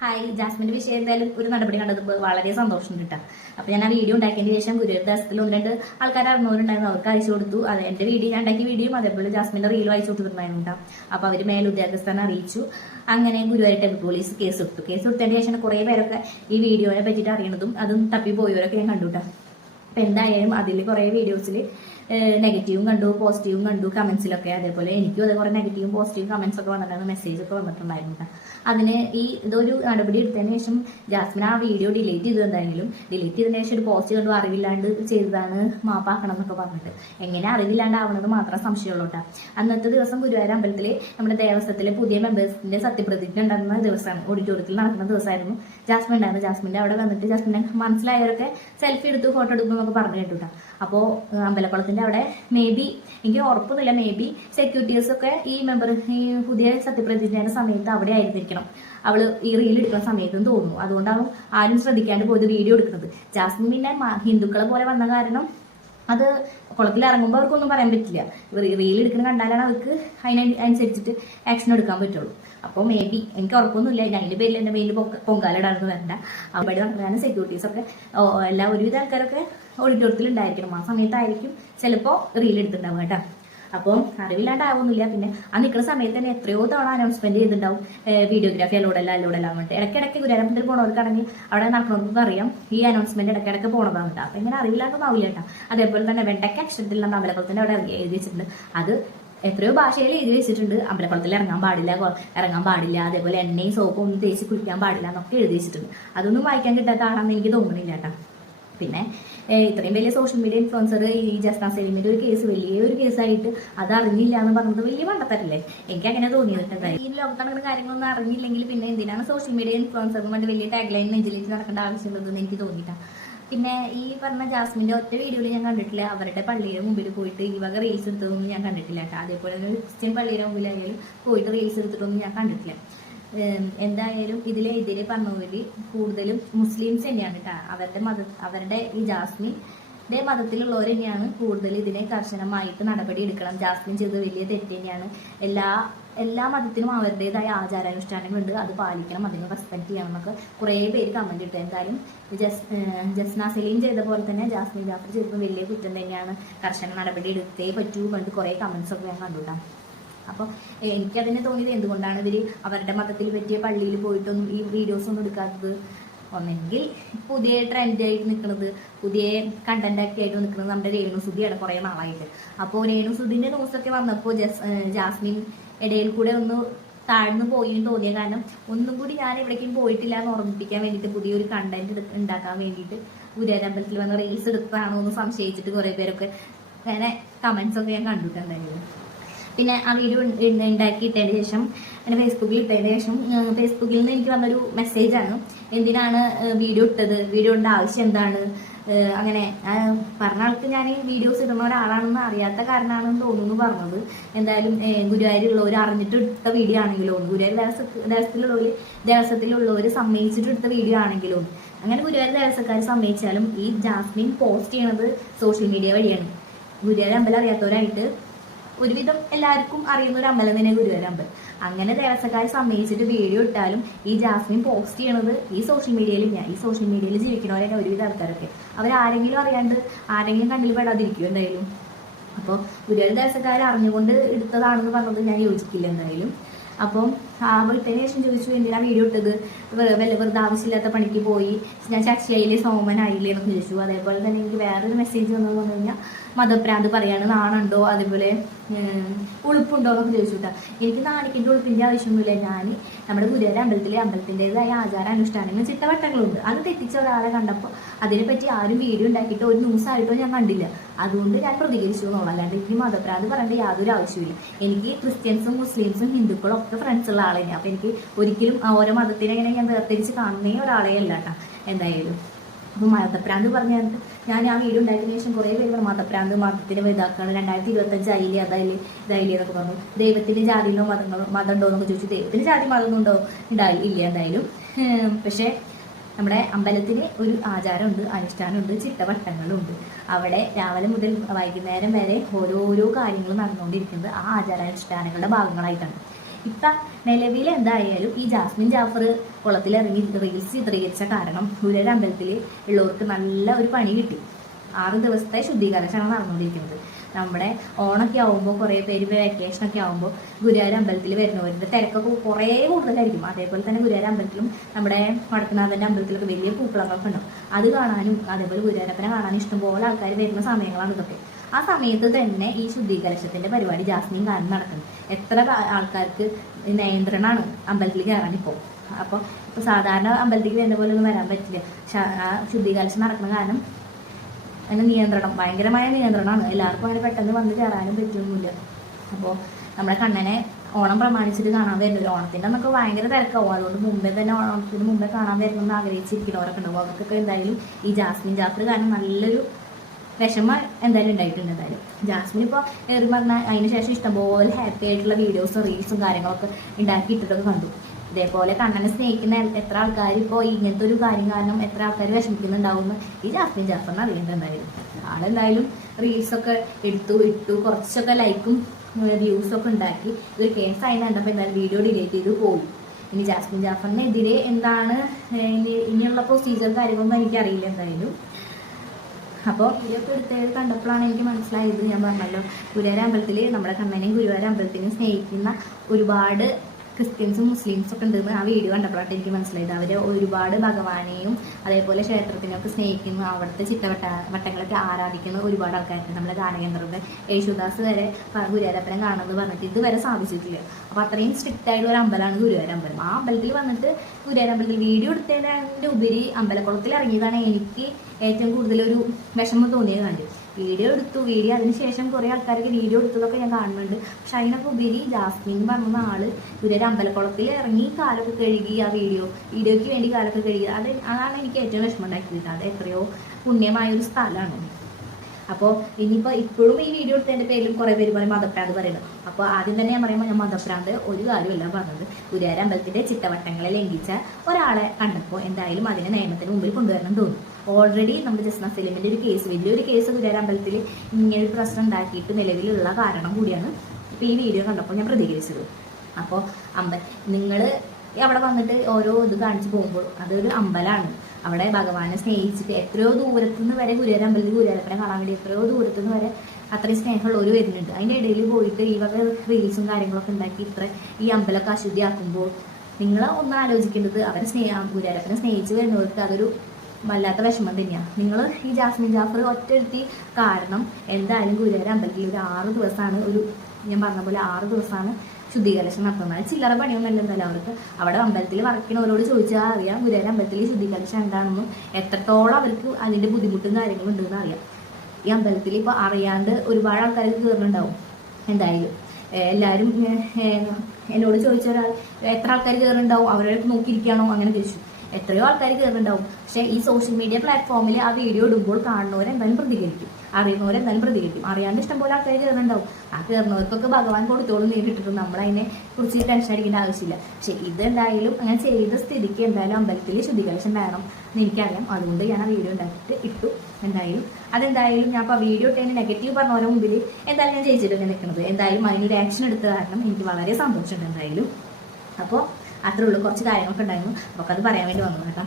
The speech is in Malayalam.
ഹായ് ജാസ്മിന്റെ വിഷയം എന്തായാലും ഒരു നടപടി കണ്ടത് വളരെ സന്തോഷം കിട്ടാം അപ്പൊ ഞാൻ ആ വീഡിയോ ഉണ്ടാക്കിയതിന് ശേഷം ഗുരുവായൂർ ദിവസത്തിൽ ഒന്ന് രണ്ട് ആൾക്കാർ അറിഞ്ഞവരുണ്ടായിരുന്നു അവർക്ക് അയച്ചു കൊടുത്തു. അത് എന്റെ വീഡിയോ ഞാൻ ഉണ്ടാക്കിയ വീഡിയോ അതേപോലെ ജാസ്മിന്റെ റീലും അയച്ചു കൊടുത്തിട്ടുണ്ടായിരുന്നു കേട്ടോ അപ്പൊ അവർ മേലുദ്യോഗസ്ഥനെ അറിയിച്ചു. അങ്ങനെ ഗുരുവായൂർ ടെമ്പിൾ പോലീസ് കേസ് എടുത്തു. കേസ് എടുത്തതിന് ശേഷം കുറെ പേരൊക്കെ ഈ വീഡിയോനെ പറ്റിയിട്ട് അറിയണതും അതും തപ്പിപ്പോയവരൊക്കെ ഞാൻ കണ്ടു കേട്ടോ അപ്പൊ എന്തായാലും അതിൽ കുറെ വീഡിയോസിൽ നെഗറ്റീവും കണ്ടു പോസിറ്റീവും കണ്ടു കമൻസിലൊക്കെ അതേപോലെ എനിക്കും അത് കുറേ നെഗറ്റീവും പോസിറ്റീവും കമൻസ് ഒക്കെ വന്നിട്ടുണ്ടായിരുന്നു മെസ്സേജ് ഒക്കെ വന്നിട്ടുണ്ടായിരുന്നു ട്ടോ. അതിന് ഈ ഇതൊരു നടപടി എടുത്തതിന് ശേഷം ജാസ്മിൻ ആ വീഡിയോ ഡിലീറ്റ് ചെയ്തു എന്തായാലും ഡിലീറ്റ് ചെയ്തതിന് ശേഷം ഒരു പോസ്റ്റ് കണ്ടു അറിവില്ലാണ്ട് ചെയ്തതാണ് മാപ്പാക്കണം എന്നൊക്കെ പറഞ്ഞിട്ട്. എങ്ങനെ അറിവില്ലാണ്ട് ആവണത് മാത്രം സംശയമുള്ളൂ കേട്ടോ. അന്നത്തെ ദിവസം ഗുരുവായൂർ അമ്പലത്തിൽ നമ്മുടെ ദേവസ്വത്തിലെ പുതിയ മെമ്പേഴ്സിന്റെ സത്യപ്രതിജ്ഞ ഉണ്ടാകുന്ന ദിവസമാണ്. ഓഡിറ്റോറിയത്തിൽ നടക്കുന്ന ദിവസമായിരുന്നു. ജാസ്മിൻ ഉണ്ടായിരുന്നു. ജാസ്മിന്റെ അവിടെ വന്നിട്ട് ജാസ്മിനെ മനസ്സിലായവരൊക്കെ സെൽഫി എടുത്ത് ഫോട്ടോ എടുക്കും പറഞ്ഞു കേട്ടുട്ടാ അപ്പോൾ അമ്പലക്കുളത്തിന്റെ അവിടെ മേ ബി എനിക്ക് ഉറപ്പൊന്നുമില്ല മേ ബി സെക്യൂരിറ്റീസ് ഒക്കെ ഈ മെമ്പർ ഈ പുതിയ സത്യപ്രതിജ്ഞയുടെ സമയത്ത് അവിടെ ആയിരുന്നിരിക്കണം. അവൾ ഈ റീൽ എടുക്കുന്ന സമയത്തും തോന്നുന്നു. അതുകൊണ്ടാണ് ആരും ശ്രദ്ധിക്കാണ്ട് പോയത് വീഡിയോ എടുക്കുന്നത്. ജാസ്മിൻ പിന്നെ ഹിന്ദുക്കളെ പോലെ വന്ന കാരണം അത് കുളത്തിൽ ഇറങ്ങുമ്പോൾ അവർക്കൊന്നും പറയാൻ പറ്റില്ല. റീൽ എടുക്കുന്ന കണ്ടാലാണ് അവർക്ക് അതിനനുസരിച്ചിട്ട് ആക്ഷൻ എടുക്കാൻ പറ്റുള്ളൂ. അപ്പോൾ മേ ബി എനിക്ക് ഉറപ്പൊന്നുമില്ല. അതിന്റെ പേരിൽ എന്റെ പേരിൽ പൊങ്കാലിടാണെന്ന് വരണ്ട. അവിടെ നടക്കാനും സെക്യൂരിറ്റീസ് ഒക്കെ. എല്ലാ ഒരുവിധ ആൾക്കാരൊക്കെ ഓഡിറ്റോറിയത്തിൽ ഉണ്ടായിരിക്കണം. ആ സമയത്തായിരിക്കും ചിലപ്പോൾ റീൽ എടുത്തിട്ടുണ്ടാവും കേട്ടോ. അപ്പം അറിവില്ലാണ്ടാവുന്നില്ല പിന്നെ ആ നിൽക്കുന്ന സമയത്ത് തന്നെ എത്രയോ തവണ അനൗൺസ്മെന്റ് ചെയ്തിട്ടുണ്ടാവും. വീഡിയോഗ്രാഫി അല്ലോടല്ല അല്ലോടല്ല എന്നിട്ട് ഇടയ്ക്കിടയ്ക്ക് ഗുരുവായൂരപ്പത്തിൽ പോണവർക്കാണെങ്കിൽ അവിടെ നടക്കണമെന്നൊക്കെ അറിയാം. ഈ അനൗൺസ്മെന്റ് ഇടയ്ക്കിടയ്ക്ക് പോണതാണ് അപ്പം ഇങ്ങനെ അറിയില്ലാണ്ടൊന്നും ആവില്ല കേട്ടോ. അതേപോലെ തന്നെ വെണ്ടയ്ക്ക അക്ഷരത്തിൽ നമ്മൾ അമ്പലക്കുളത്തിന്റെ അവിടെ എഴുതി വെച്ചിട്ടുണ്ട്. അത് എത്രയോ ഭാഷയിൽ എഴുതി വെച്ചിട്ടുണ്ട്. അമ്പലക്കുളത്തിൽ ഇറങ്ങാൻ പാടില്ല ഇറങ്ങാൻ പാടില്ല. അതേപോലെ എണ്ണയും സോപ്പും ഒന്നും തേച്ച് കുളിക്കാൻ പാടില്ല എന്നൊക്കെ എഴുതി വെച്ചിട്ടുണ്ട്. അതൊന്നും വായിക്കാൻ കിട്ടാത്ത ആണെന്ന് എനിക്ക് തോന്നുന്നില്ല കേട്ടോ. പിന്നെ ഇത്രയും വലിയ സോഷ്യൽ മീഡിയ ഇൻഫ്ലുവൻസർ ഈ ജസ്ന സലീമിന്റെ ഒരു കേസ് വലിയ ഒരു കേസായിട്ട് അത് അറിഞ്ഞില്ല എന്ന് പറഞ്ഞത് വലിയ വണ്ടത്തരല്ലേ? എനിക്ക് അങ്ങനെ തോന്നിയിട്ടുണ്ട് ഈ ലോകത്ത് നടക്കുന്ന കാര്യങ്ങളൊന്നും അറിഞ്ഞില്ലെങ്കിൽ പിന്നെ എന്തിനാണ് സോഷ്യൽ മീഡിയ ഇൻഫ്ലുവൻസർ കൊണ്ട് വലിയ ടാഗ് ലൈൻ നെഞ്ചിലേക്ക് നടക്കേണ്ട ആവശ്യമുള്ളതെന്ന് എനിക്ക് തോന്നിയിട്ട. പിന്നെ ഈ പറഞ്ഞ ജാസ്മിന്റെ ഒറ്റ വീഡിയോയിൽ ഞാൻ കണ്ടിട്ടില്ല. അവരുടെ പള്ളിയുടെ മുമ്പിൽ പോയിട്ട് ഈ വക റീൽസ് എടുത്തതൊന്നും ഞാൻ കണ്ടിട്ടില്ല കേട്ടോ. അതേപോലെ തന്നെ ക്രിസ്ത്യൻ പള്ളിയുടെ മുമ്പിലായാലും പോയിട്ട് റീൽസ് എടുത്തിട്ടൊന്നും ഞാൻ കണ്ടിട്ടില്ല. എന്തായാലും ഇതിലെ ഇതിലെ പറഞ്ഞവര് കൂടുതലും മുസ്ലിംസ് തന്നെയാണ് കേട്ടോ അവരുടെ മത അവരുടെ ഈ ജാസ്മിൻ ഇതേ മതത്തിലുള്ളവർ തന്നെയാണ് കൂടുതൽ ഇതിനെ കർശനമായിട്ട് നടപടി എടുക്കണം. ജാസ്മിൻ ചെയ്ത് വലിയ തെറ്റ് തന്നെയാണ്. എല്ലാ എല്ലാ മതത്തിനും അവരുടേതായ ആചാരാനുഷ്ഠാനങ്ങളുണ്ട് അത് പാലിക്കണം അതിനെ റെസ്പെക്ട് ചെയ്യണം എന്നൊക്കെ കുറേ പേര് കമന്റ് ഇട്ടു. എന്തായാലും ജസ് ജസ്ന സലീം ചെയ്ത പോലെ തന്നെ ജാസ്മിൻ ജാഫർ ചെയ്തപ്പോൾ വലിയ കുറ്റം തന്നെയാണ്. കർശന നടപടി എടുത്തേ പറ്റൂ കണ്ട് കുറേ കമന്റ്സ് ഒക്കെ ഞാൻ കണ്ടുട്ടാ അപ്പോൾ എനിക്കതിനെ തോന്നിയത് എന്തുകൊണ്ടാണ് ഇവർ അവരുടെ മതത്തിൽ പറ്റിയ പള്ളിയിൽ പോയിട്ടൊന്നും ഈ വീഡിയോസ് ഒന്നും എടുക്കാത്തത്? ഒന്നെങ്കിൽ പുതിയ ട്രെൻഡായിട്ട് നിൽക്കുന്നത് പുതിയ കണ്ടന്റ് ഒക്കെ ആയിട്ട് നിൽക്കുന്നത് നമ്മുടെ രേണു സുധിയാണ് കുറേ നാളായിട്ട്. അപ്പോൾ രേണു സുധിന്റെ ന്യൂസൊക്കെ വന്നപ്പോൾ ജസ് ജാസ്മിൻ ഇടയിൽ കൂടെ ഒന്ന് താഴ്ന്നു പോയി എന്ന് തോന്നിയ കാരണം ഒന്നും കൂടി ഞാൻ എവിടേക്കും പോയിട്ടില്ല എന്ന് ഓർമ്മിപ്പിക്കാൻ വേണ്ടിയിട്ട് പുതിയൊരു കണ്ടന്റ് ഉണ്ടാക്കാൻ വേണ്ടിയിട്ട് പുതിയൊരമ്പലത്തിൽ വന്ന് റീൽസ് എടുത്തതാണോ എന്ന് സംശയിച്ചിട്ട് കുറേ പേരൊക്കെ അങ്ങനെ കമന്റ്സ് ഒക്കെ ഞാൻ കണ്ടിട്ടുണ്ടായിരുന്നു. പിന്നെ ആ വീഡിയോ ഉണ്ടാക്കിയിട്ടതിന് ശേഷം എന്റെ ഫേസ്ബുക്കിൽ ഇട്ടതിന് ശേഷം ഫേസ്ബുക്കിൽ നിന്ന് എനിക്ക് വന്നൊരു മെസ്സേജാണ് എന്തിനാണ് വീഡിയോ ഇട്ടത്? വീഡിയോ ഇടേണ്ട ആവശ്യം എന്താണ്? അങ്ങനെ പറഞ്ഞ ആൾക്ക് ഞാൻ ഈ വീഡിയോസ് ഇടുന്ന ഒരാളാണെന്ന് അറിയാത്ത കാരണമാണെന്ന് തോന്നുന്നു പറഞ്ഞത്. എന്തായാലും ഗുരുവായൂരുള്ളവർ അറിഞ്ഞിട്ട് എടുത്ത വീഡിയോ ആണെങ്കിലോ ഗുരുവായൂർ ദേവസ്വ ദേവസ്ഥത്തിലുള്ളവർ ദേവസ്വത്തിലുള്ളവർ സമ്മതിച്ചിട്ട് എടുത്ത വീഡിയോ ആണെങ്കിലും അങ്ങനെ ഗുരുവായൂർ ദേവസ്വക്കാർ സമ്മതിച്ചാലും ഈ ജാസ്മിൻ പോസ്റ്റ് ചെയ്യണത് സോഷ്യൽ മീഡിയ വഴിയാണ്. ഗുരുവായൂർ അമ്പലം അറിയാത്തവരായിട്ട് ഒരുവിധം എല്ലാവർക്കും അറിയുന്ന ഒരു അമ്പലം തന്നെ ഗുരുവായൂർ അമ്പലം അങ്ങനെ ദേവസ്വക്കാർ സമ്മതിച്ചിട്ട് വീഡിയോ ഇട്ടാലും ഈ ജാസ്മിൻ പോസ്റ്റ് ചെയ്യണത് ഈ സോഷ്യൽ മീഡിയയിൽ ഞാൻ ഈ സോഷ്യൽ മീഡിയയിൽ ജീവിക്കണവരെ ഒരുവിധ ആൾക്കാരൊക്കെ. അവരാരെങ്കിലും അറിയാണ്ട് ആരെങ്കിലും കണ്ണിൽ പെടാതിരിക്കും എന്തായാലും? അപ്പോൾ ഗുരുവായൂർ ദേവസ്വക്കാർ അറിഞ്ഞുകൊണ്ട് എടുത്തതാണെന്ന് പറഞ്ഞത് ഞാൻ യോജിക്കില്ല എന്തായാലും. അപ്പം ആ വീട്ടിന് ശേഷം ചോദിച്ചു എന്തിനാ വീഡിയോ ഇട്ടത്? വെറുതെ ആവശ്യമില്ലാത്ത പണിക്ക് പോയി? ഞാൻ ചർച്ചയിലെ സോമനായില്ലേ എന്നൊക്കെ ചോദിച്ചു. അതേപോലെ തന്നെ എനിക്ക് വേറൊരു മെസ്സേജ് വന്നു പറഞ്ഞു കഴിഞ്ഞാൽ മതഭ്രാന്ത് പറയാണ് നാണുണ്ടോ അതുപോലെ ഉളുപ്പുണ്ടോ എന്നൊക്കെ ചോദിച്ചു കേട്ടോ എനിക്ക് നാണിക്കിന്റെ ഉളുപ്പിന്റെ ആവശ്യമൊന്നുമില്ല. ഞാൻ നമ്മുടെ ഗുരുവായൂർ അമ്പലത്തിലെ അമ്പലത്തിന്റെതായ ആചാര അനുഷ്ഠാനങ്ങൾ ചിട്ടവട്ടങ്ങളുണ്ട്. അത് തെറ്റിച്ച ഒരാളെ കണ്ടപ്പോൾ അതിനെപ്പറ്റി ആരും വീഡിയോ ഉണ്ടാക്കിയിട്ടോ ഒരു ന്യൂസായിട്ടോ ഞാൻ കണ്ടില്ല. അതുകൊണ്ട് ഞാൻ പ്രതികരിച്ചു എന്നുള്ളൂ അല്ലാണ്ട് എനിക്ക് മതപ്രാന്ത് പറയേണ്ട യാതൊരു ആവശ്യമില്ല എനിക്ക് ക്രിസ്ത്യൻസും മുസ്ലിംസും ഹിന്ദുക്കളും ഒക്കെ ഫ്രണ്ട്സ് ഉള്ള ആളെ അപ്പൊ എനിക്ക് ഒരിക്കലും ഓരോ മതത്തിനെ ഇങ്ങനെ ഞാൻ വേർതിരിച്ച് കാണുന്നേ ഒരാളെ അല്ല കേട്ടോ എന്തായാലും. അപ്പൊ മതപ്രാന്ത് പറഞ്ഞിട്ട് ഞാൻ ആ വീഡിയോ ഉണ്ടാക്കിയതിനു ശേഷം കുറേ പേര് പറഞ്ഞു മതപ്രാന്ത് മതത്തിന് ഇതാക്കാണ് രണ്ടായിരത്തി ഇരുപത്തി അഞ്ച് അയിലേ അതായില്ലേ എന്നൊക്കെ പറഞ്ഞു. ദൈവത്തിന്റെ ജാതിയിലോ മതങ്ങളോ മതം ഉണ്ടോ എന്നൊക്കെ ചോദിച്ചു. ദൈവത്തിന്റെ ജാതി മതം ഉണ്ടോ ഉണ്ടായി ഇല്ല എന്തായാലും. പക്ഷേ നമ്മുടെ അമ്പലത്തിന് ഒരു ആചാരമുണ്ട് അനുഷ്ഠാനമുണ്ട് ചിട്ടവട്ടങ്ങളുണ്ട്. അവിടെ രാവിലെ മുതൽ വൈകുന്നേരം വരെ ഓരോരോ കാര്യങ്ങളും നടന്നുകൊണ്ടിരിക്കുന്നത് ആ ആചാരാനുഷ്ഠാനങ്ങളുടെ ഭാഗങ്ങളായിട്ടാണ്. ഇപ്പം നിലവിൽ എന്തായാലും ഈ ജാസ്മിൻ ജാഫർ കുളത്തിലിറങ്ങി റീൽസ് ചിത്രീകരിച്ച കാരണം പുലര അമ്പലത്തിൽ ഉള്ളവർക്ക് നല്ല ഒരു പണി കിട്ടി. ആറ് ദിവസത്തെ ശുദ്ധീകരണമാണ് നടന്നുകൊണ്ടിരിക്കുന്നത്. നമ്മുടെ ഓണൊക്കെ ആവുമ്പോൾ കുറേ പേര് വെക്കേഷനൊക്കെ ആവുമ്പോൾ ഗുരുവായൂർ അമ്പലത്തിൽ വരുന്നവരുടെ തിരക്കൊക്കെ കുറേ കൂടുതലായിരിക്കും. അതേപോലെ തന്നെ ഗുരുവായൂർ അമ്പലത്തിലും നമ്മുടെ വടക്കുനാഥന്റെ അമ്പലത്തിലൊക്കെ വലിയ പൂക്കളങ്ങളൊക്കെ ഉണ്ടാവും അത് കാണാനും അതേപോലെ ഗുരുവായൂരപ്പനെ കാണാനും ഇഷ്ടംപോലെ ആൾക്കാർ വരുന്ന സമയങ്ങളാണ് ഇതൊക്കെ. ആ സമയത്ത് തന്നെ ഈ ശുദ്ധീകരണത്തിന്റെ പരിപാടി ജാസ്മിൻ കാരണം നടക്കുന്നത്. എത്ര ആൾക്കാർക്ക് നിയന്ത്രണമാണ് അമ്പലത്തിൽ കയറാൻ ഇപ്പോൾ അപ്പോൾ ഇപ്പോൾ സാധാരണ അമ്പലത്തിലേക്ക് വരുന്ന പോലെ ഒന്നും വരാൻ പറ്റില്ല. ആ ശുദ്ധീകരണം നടക്കുന്ന കാരണം അതിന് നിയന്ത്രണം ഭയങ്കരമായ നിയന്ത്രണമാണ്. എല്ലാവർക്കും അങ്ങനെ പെട്ടെന്ന് വന്ന് കയറാനും പറ്റുന്നില്ല അപ്പോൾ നമ്മുടെ കണ്ണനെ ഓണം പ്രമാണിച്ചിട്ട് കാണാൻ വരുന്നത്. ഓണത്തിന്റെ നമുക്ക് ഭയങ്കര തിരക്കാവും. അതുകൊണ്ട് മുമ്പേ തന്നെ ഓണത്തിന് മുമ്പേ കാണാൻ വരുന്നെന്ന് ആഗ്രഹിച്ചിരിക്കുന്നവരൊക്കെ ഉണ്ടാവും. അവർക്കൊക്കെ എന്തായാലും ഈ ജാസ്മിൻ ജാത്ര കാരണം നല്ലൊരു വിഷമം എന്തായാലും ഉണ്ടായിട്ടുണ്ട് എന്തായാലും. ജാസ്മിൻ ഇപ്പോൾ ഏറി പറഞ്ഞാൽ അതിന് ശേഷം ഇഷ്ടംപോലെ ഹാപ്പി ആയിട്ടുള്ള വീഡിയോസും റീൽസും കാര്യങ്ങളൊക്കെ ഉണ്ടാക്കി ഇട്ടിട്ടൊക്കെ കണ്ടു. ഇതേപോലെ കണ്ണനെ സ്നേഹിക്കുന്ന എത്ര ആൾക്കാർ ഇപ്പോൾ ഇങ്ങനത്തെ ഒരു കാര്യം കാരണം എത്ര ആൾക്കാർ വിഷമിക്കുന്നുണ്ടാവുമെന്ന് ഈ ജാസ്മിൻ ജാഫറിന് അറിയേണ്ട എന്തായാലും. ആളെന്തായാലും റീൽസൊക്കെ എടുത്തു ഇട്ടു കുറച്ചൊക്കെ ലൈക്കും വ്യൂസും ഒക്കെ ഉണ്ടാക്കി. കേസ് ആയി കണ്ടപ്പോൾ എന്തായാലും വീഡിയോ ഡിലീറ്റ് ചെയ്ത് പോയി. ഇനി ജാസ്മിൻ ജാഫറിനെതിരെ എന്താണ് ഇനി ഇനിയുള്ള പ്രൊസീജിയർ കാര്യങ്ങളൊന്നും എനിക്കറിയില്ല എന്തായാലും. അപ്പോൾ ഇതൊക്കെ എടുത്തത് കണ്ടപ്പോഴാണ് എനിക്ക് മനസ്സിലായത്. ഞാൻ പറഞ്ഞല്ലോ ഗുരുവായൂർ അമ്പലത്തിൽ നമ്മുടെ കണ്ണനെയും ഗുരുവായൂർ അമ്പലത്തിനെയും സ്നേഹിക്കുന്ന ഒരുപാട് ക്രിസ്ത്യൻസും മുസ്ലിംസും ഒക്കെ ഉണ്ടെന്ന് ആ വീഡിയോ കണ്ടപ്പോഴാണ് എനിക്ക് മനസ്സിലായത്. അവർ ഒരുപാട് ഭഗവാനെയും അതേപോലെ ക്ഷേത്രത്തിനൊക്കെ സ്നേഹിക്കുന്നു. അവിടുത്തെ ചിട്ടവട്ട വട്ടങ്ങളൊക്കെ ആരാധിക്കുന്ന ഒരുപാട് ആൾക്കാരുണ്ട്. നമ്മുടെ ഗാനകേന്ദ്രത്തെ യേശുദാസ് വരെ ഗുരുവാരപ്പനം കാണുമെന്ന് പറഞ്ഞിട്ട് ഇതുവരെ സാധിച്ചിട്ടില്ല. അപ്പോൾ അത്രയും സ്ട്രിക്റ്റ് ആയിട്ടുള്ള ഒരു അമ്പലമാണ് ഗുരുവായൂർ അമ്പലം ആ അമ്പലത്തിൽ വന്നിട്ട് ഗുരുവായൂർ അമ്പലത്തിൽ വീഡിയോ എടുത്തതിന്റെ ഉപരി അമ്പലക്കുളത്തിൽ ഇറങ്ങിയതാണ് എനിക്ക് ഏറ്റവും കൂടുതൽ ഒരു വിഷമം തോന്നിയത് കണ്ട് വീഡിയോ എടുത്തു. വീഡിയോ അതിനുശേഷം കുറേ ആൾക്കാർക്ക് വീഡിയോ എടുത്തതൊക്കെ ഞാൻ കാണുന്നുണ്ട്. പക്ഷെ അതിനൊക്കെ ഉപരി ജാസ്മിൻ പറഞ്ഞ ആൾ ഇവരൊരു അമ്പലക്കുളത്തിൽ ഇറങ്ങി കാലൊക്കെ കഴുകി ആ വീഡിയോ വീഡിയോയ്ക്ക് വേണ്ടി കാലൊക്കെ കഴുകി. അത് അതാണ് എനിക്ക് ഏറ്റവും വിഷമം ഉണ്ടാക്കിയത് അത് എത്രയോ പുണ്യമായ ഒരു സ്ഥലമാണ്. അപ്പോൾ ഇനിയിപ്പോൾ ഇപ്പോഴും ഈ വീഡിയോ എടുത്തതിന്റെ പേരിലും കുറേ പേര് പറയും മതപ്രാന്ത് പറയുന്നത് അപ്പോൾ ആദ്യം തന്നെ ഞാൻ പറയുമ്പോൾ ഞാൻ മതപ്രാന്ത് ഒരു കാര്യമല്ല പറഞ്ഞത്. ഗുരുവായൂർ അമ്പലത്തിന്റെ ചിട്ടവട്ടങ്ങളെ ലംഘിച്ച ഒരാളെ കണ്ടപ്പോൾ എന്തായാലും അതിനെ നിയമത്തിന് മുമ്പിൽ കൊണ്ടുവരണം തോന്നും ഓൾറെഡി നമ്മുടെ ജസ്ന ഫിലിമിന്റെ ഒരു കേസ് വലിയൊരു കേസ് ഗുരുവായൂർ അമ്പലത്തിൽ ഇങ്ങനെ ഒരു പ്രശ്നം ഉണ്ടാക്കിയിട്ട് നിലവിലുള്ള കാരണം കൂടിയാണ് ഇപ്പോൾ ഈ വീഡിയോ കണ്ടപ്പോൾ ഞാൻ പ്രതികരിച്ചത്. അപ്പോൾ അമ്പ നിങ്ങൾ അവിടെ വന്നിട്ട് ഓരോ ഇത് കാണിച്ചു പോകുമ്പോൾ അതൊരു അമ്പലമാണ് അവിടെ ഭഗവാനെ സ്നേഹിച്ചിട്ട് എത്രയോ ദൂരത്തു നിന്ന് വരെ ഗുരുവായൂർ അമ്പലത്തിൽ ഗുരുവായൂരപ്പനെ കാണാൻ വേണ്ടി എത്രയോ ദൂരത്തു നിന്ന് വരെ അത്രയും സ്നേഹമുള്ളവർ വരുന്നുണ്ട്. അതിന്റെ ഇടയിൽ പോയിട്ട് ഈ വക റീൽസും കാര്യങ്ങളൊക്കെ ഉണ്ടാക്കി ഇത്ര ഈ അമ്പലമൊക്കെ അശുദ്ധിയാക്കുമ്പോൾ നിങ്ങൾ ഒന്ന് ആലോചിക്കേണ്ടത് അവരെ സ്നേഹ ഗുരുവാരപ്പനെ സ്നേഹിച്ച് വരുന്നവർക്ക് അതൊരു വല്ലാത്ത വിഷമം തന്നെയാണ് നിങ്ങൾ ഈ ജാസ്മിൻ ജാഫർ ഒറ്റയെടുത്തി കാരണം എന്തായാലും ഗുരുവായൂർ അമ്പലത്തിൽ ഒരു ആറ് ദിവസമാണ് ഒരു ഞാൻ പറഞ്ഞ പോലെ ആറ് ദിവസമാണ് ശുദ്ധീകരണം നടത്തുന്നത്. ചില്ലറ പണിയൊന്നും അല്ലെന്നല്ല അവർക്ക് അവിടെ അമ്പലത്തിൽ വർക്കിനവരോട് ചോദിച്ചാൽ അറിയാം ഗുരുവായൂർ അമ്പലത്തിൽ ശുദ്ധീകരണം എന്താണെന്നും എത്രത്തോളം അവർക്ക് അതിന്റെ ബുദ്ധിമുട്ടും കാര്യങ്ങളും ഉണ്ടെന്ന് അറിയാം. ഈ അമ്പലത്തിൽ ഇപ്പോൾ അറിയാണ്ട് ഒരുപാട് ആൾക്കാർക്ക് കയറുന്നുണ്ടാവും. എന്തായാലും. എല്ലാവരും എന്നോട് ചോദിച്ച ഒരാൾ എത്ര ആൾക്കാർ കയറുന്നുണ്ടാവും? അവരെ നോക്കിയിരിക്കുകയാണോ? അങ്ങനെ ചോദിച്ചു. എത്രയോ ആൾക്കാർ കയറുന്നുണ്ടാവും പക്ഷേ ഈ സോഷ്യൽ മീഡിയ പ്ലാറ്റ്ഫോമിൽ ആ വീഡിയോ ഇടുമ്പോൾ കാണുന്നവരെന്തായാലും പ്രതികരിക്കും. അറിയുന്നവരെന്തായാലും പ്രതികരിക്കും. അറിയാണ്ട് ഇഷ്ടംപോലെ ആൾക്കാർ കയറുന്നുണ്ടാവും ആ കയറുന്നവർക്കൊക്കെ ഭഗവാൻ കൊടുത്തോളും നേരിട്ടിട്ട് നമ്മൾ അതിനെ കുറിച്ച് ടെൻഷൻ അടിക്കേണ്ട ആവശ്യമില്ല. പക്ഷെ ഇത് എന്തായാലും അങ്ങനെ ചെയ്ത സ്ഥിതിക്ക് എന്തായാലും അമ്പലത്തിൽ ശുദ്ധീകരിച്ചു വേണം എന്ന് എനിക്കറിയാം. അതുകൊണ്ട് ഞാൻ ആ വീഡിയോ ഉണ്ടാക്കിയിട്ട് ഇട്ടു. എന്തായാലും അതെന്തായാലും ഞാൻ ആ വീഡിയോ ഇട്ടതിന് നെഗറ്റീവ് പറഞ്ഞവരെ മുമ്പിൽ എന്തായാലും ഞാൻ ജയിച്ചിട്ട് നിൽക്കുന്നത് എന്തായാലും അതിനൊരു ആക്ഷൻ എടുത്ത കാരണം എനിക്ക് വളരെ സന്തോഷമുണ്ട് എന്തായാലും. അപ്പോൾ അത്രേ ഉള്ളൂ. കുറച്ച് കാര്യങ്ങളൊക്കെ ഉണ്ടായിരുന്നു. അപ്പോൾ അത് പറയാൻ വേണ്ടി വന്നു കേട്ടോ.